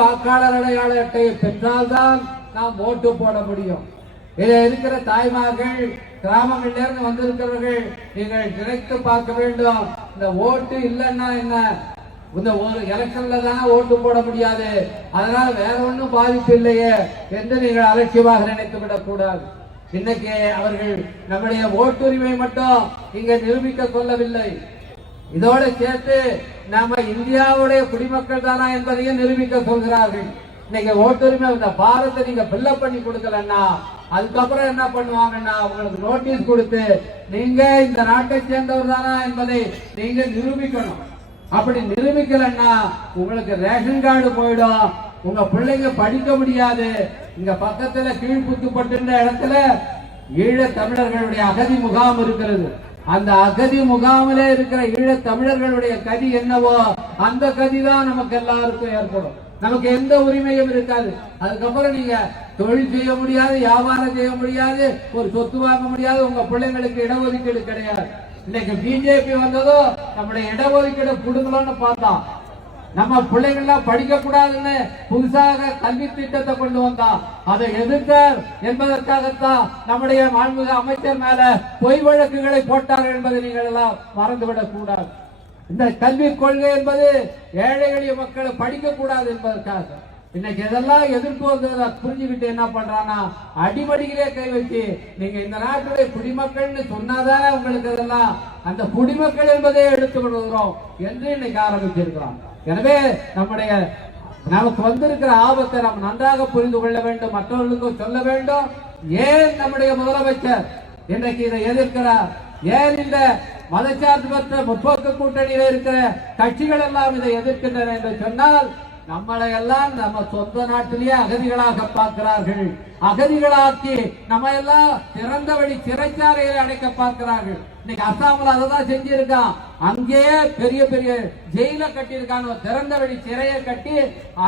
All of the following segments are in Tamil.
வாக்காளர் அடையாள அட்டையை பெற்றால்தான் நாம் ஓட்டு போட முடியும். இதில் இருக்கிற தாய்மார்கள், கிராமங்களில் இருந்து வந்திருக்கிறவர்கள், நீங்கள் நினைத்து பார்க்க வேண்டும். இந்த ஓட்டு இல்லைன்னா என்ன, இந்த ஒரு எலெக்ஷன்ல தானே ஓட்டு போட முடியாது, அதனால வேற ஒன்றும் பாதிப்பு இல்லையே என்று நீங்கள் அலட்சியமாக நினைத்து விடக் கூடாது. இன்னைக்கு அவர்கள் நம்முடைய ஓட்டுரிமை மட்டும் இங்க நிரூபிக்க சொல்லவில்லை, இதோடு சேர்த்து நாம இந்தியாவுடைய குடிமக்கள் தானா என்பதையும் நிரூபிக்க சொல்கிறார்கள். இன்னைக்கு ஓட்டுரிமை இந்த பாரத்தை நீங்க பில்லப் பண்ணி கொடுக்கலன்னா அதுக்கப்புறம் என்ன பண்ணுவாங்கன்னா உங்களுக்கு நோட்டீஸ் கொடுத்து நீங்க இந்த நாட்டை சேர்ந்தவர் தானா என்பதை நீங்க நிரூபிக்கணும். அப்படி நிரூபிக்கலன்னா உங்களுக்கு ரேஷன் கார்டு போயிடும், உங்க பிள்ளைங்க படிக்க முடியாது. இங்க பக்கத்துல கீழ்புத்துப்பட்டு இடத்துல ஈழ தமிழர்களுடைய அகதி முகாம் இருக்கிறது. அந்த அகதி முகாமிலே இருக்கிற ஈழ தமிழர்களுடைய கதி என்னவோ அந்த கதி தான் நமக்கு எல்லாருக்கும் ஏற்படும். நமக்கு எந்த உரிமையும் இருக்காது. அதுக்கப்புறம் நீங்க தொழில் செய்ய முடியாது, வியாபாரம் செய்ய முடியாது, ஒரு சொத்து வாங்க முடியாது, உங்க பிள்ளைங்களுக்கு இடஒதுக்கீடு கிடையாது. இன்னைக்கு பிஜேபி வந்ததோ நம்முடைய இடஒதுக்கீடு கொடுக்கணும்னு பார்த்தோம். நம்ம பிள்ளைகள்லாம் படிக்க கூடாதுன்னு புதுசாக கல்வி திட்டத்தை கொண்டு வந்தோம். அதை எதிர்க்க என்பதற்காகத்தான் நம்முடைய மாண்புமிகு அமைச்சர் மேல பொய் வழக்குகளை போட்டார்கள் என்பதை நீங்கள் எல்லாம் மறந்துவிடக் கூடாது. இந்த கல்விக் கொள்கை என்பது ஏழை எளிய மக்களை படிக்க கூடாது என்பதற்காக இன்னைக்கு எதெல்லாம் எதிர்ப்பு வந்ததை புரிஞ்சுக்கிட்டு என்ன பண்றான்னா அடிமடிகளே கை வச்சு நீங்க இந்த நாட்டுடைய குடிமக்கள்னு சொன்னாதானே உங்களுக்கு இதெல்லாம் அந்த குடிமக்கள் என்பதை எடுத்துக் கொள்கிறோம் என்று இன்னைக்கு ஆரம்பிச்சிருக்கிறோம். எனவே நம்முடைய நமக்கு வந்திருக்கிற ஆபத்தை நாம் நன்றாக புரிந்து கொள்ள வேண்டும், மற்றவர்களுக்கும் சொல்ல வேண்டும். ஏன் நம்முடைய முதலமைச்சர் இன்றைக்கு இதை எதிர்க்கிறார், ஏன் இந்த மதச்சார்பற்ற முற்போக்கு கூட்டணியில் இருக்கிற கட்சிகள் எல்லாம் இதை எதிர்க்கின்றன என்று சொன்னால் நம்மளை எல்லாம் நம்ம சொந்த நாட்டிலேயே அகதிகளாக பார்க்கிறார்கள். அகதிகளாக்கி நம்ம எல்லாம் திறந்த வழி சிறைச்சாலைகளை அடைக்க பார்க்கிறார்கள். இன்னைக்கு அசாமில் அதான் செஞ்சிருக்கான், அங்கேயே பெரிய பெரிய ஜெயில கட்டியிருக்கான், திறந்த வழி சிறையை கட்டி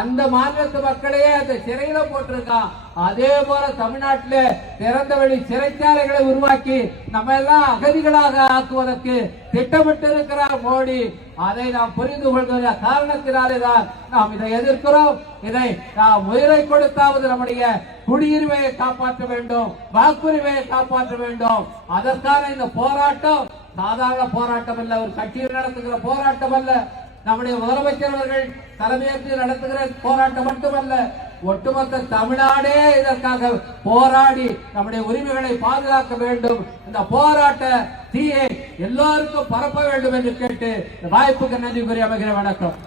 அந்த மாநிலத்து மக்களையே அந்த சிறையில போட்டிருக்கான். அதே போல தமிழ்நாட்டிலே திறந்த வழி சிறைச்சாலைகளை உருவாக்கி நம்ம எல்லாம் அகதிகளாக ஆக்குவதற்கு திட்டமிட்டு இருக்கிறார் மோடி. அதை நாம் புரிந்து கொள்கிற காரணத்தினாலேதான் நாம் இதை எதிர்க்கிறோம். இதை நாம் உயிரை கொடுத்தாவது நம்முடைய குடியுரிமையை காப்பாற்ற வேண்டும், வாக்குரிமையை காப்பாற்ற வேண்டும். அதற்கான இந்த போராட்டம் சாதாரண போராட்டம் அல்ல, ஒரு கட்சியில் நடத்துகிற போராட்டம் அல்ல, நம்முடைய முதலமைச்சர் அவர்கள் தலைமையேற்று நடத்துகிற போராட்டம் மட்டுமல்ல, ஒட்டுமொத்த தமிழ்நாடே இதற்காக போராடி நம்முடைய உரிமைகளை பாதுகாக்க வேண்டும். இந்த போராட்ட தீயை எல்லோருக்கும் பரப்ப வேண்டும் என்று கேட்டு வாய்ப்புக்கு நன்றி கூறி அமைகிறேன். வணக்கம்.